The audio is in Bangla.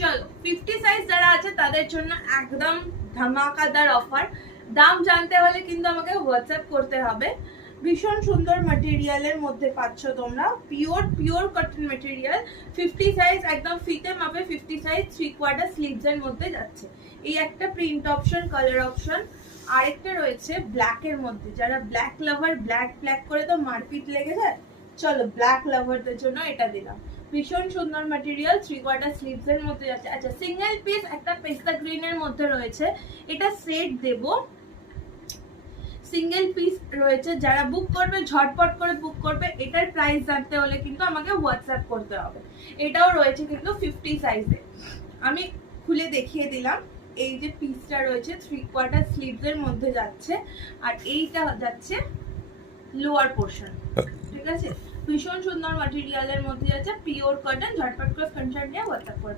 চলো 50 সাইজ যারা আছে তাদের জন্য একদম ধামাকাদার অফার। দাম জানতে হলে কিন্তু আমাকে হোয়াটসঅ্যাপ করতে হবে। ভীষণ সুন্দর ম্যাটেরিয়ালের মধ্যে পাচ্ছ তোমরা, পিওর কটন ম্যাটেরিয়াল। 50 সাইজ একদম ফিতে মাপে 50 সাইজ 3/4 স্লিভস এর মধ্যে যাচ্ছে। এই একটা প্রিন্ট অপশন, কালার অপশন। আরেকটা রয়েছে ব্ল্যাক এর মধ্যে, যারা ব্ল্যাক লাভার, ব্ল্যাক করে তো মারপিট লেগে যায়, চলো ব্ল্যাক লাভারদের জন্য এটা দিলাম। ভীষণ সুন্দর ম্যাটেরিয়াল, 3/4 স্লিভস এর মধ্যে যাচ্ছে। আচ্ছা, সিঙ্গেল পিস একটা পেস্তা গ্রিন এর মধ্যে রয়েছে, এটা সেট দেব। সিঙ্গেল পিস রয়েছে, যারা বুক করবে ঝটপট করে বুক করবে। এটার প্রাইস জানতে হলে কিন্তু আমাকে হোয়াটসঅ্যাপ করতে হবে। এটাও রয়েছে কিন্তু 50 সাইজে। আমি খুলে দেখিয়ে দিলাম। এই যে পিসটা রয়েছে 3/4 স্লিভস এর মধ্যে যাচ্ছে, আর এইটা যাচ্ছে লোয়ার পোর্শন। ঠিক আছে, ভীষণ সুন্দর ম্যাটেরিয়ালের মধ্যে যাচ্ছে, পিওর কটন। ঝটপট করে স্ক্রিনশট নিয়ে হোয়াটসঅ্যাপ করে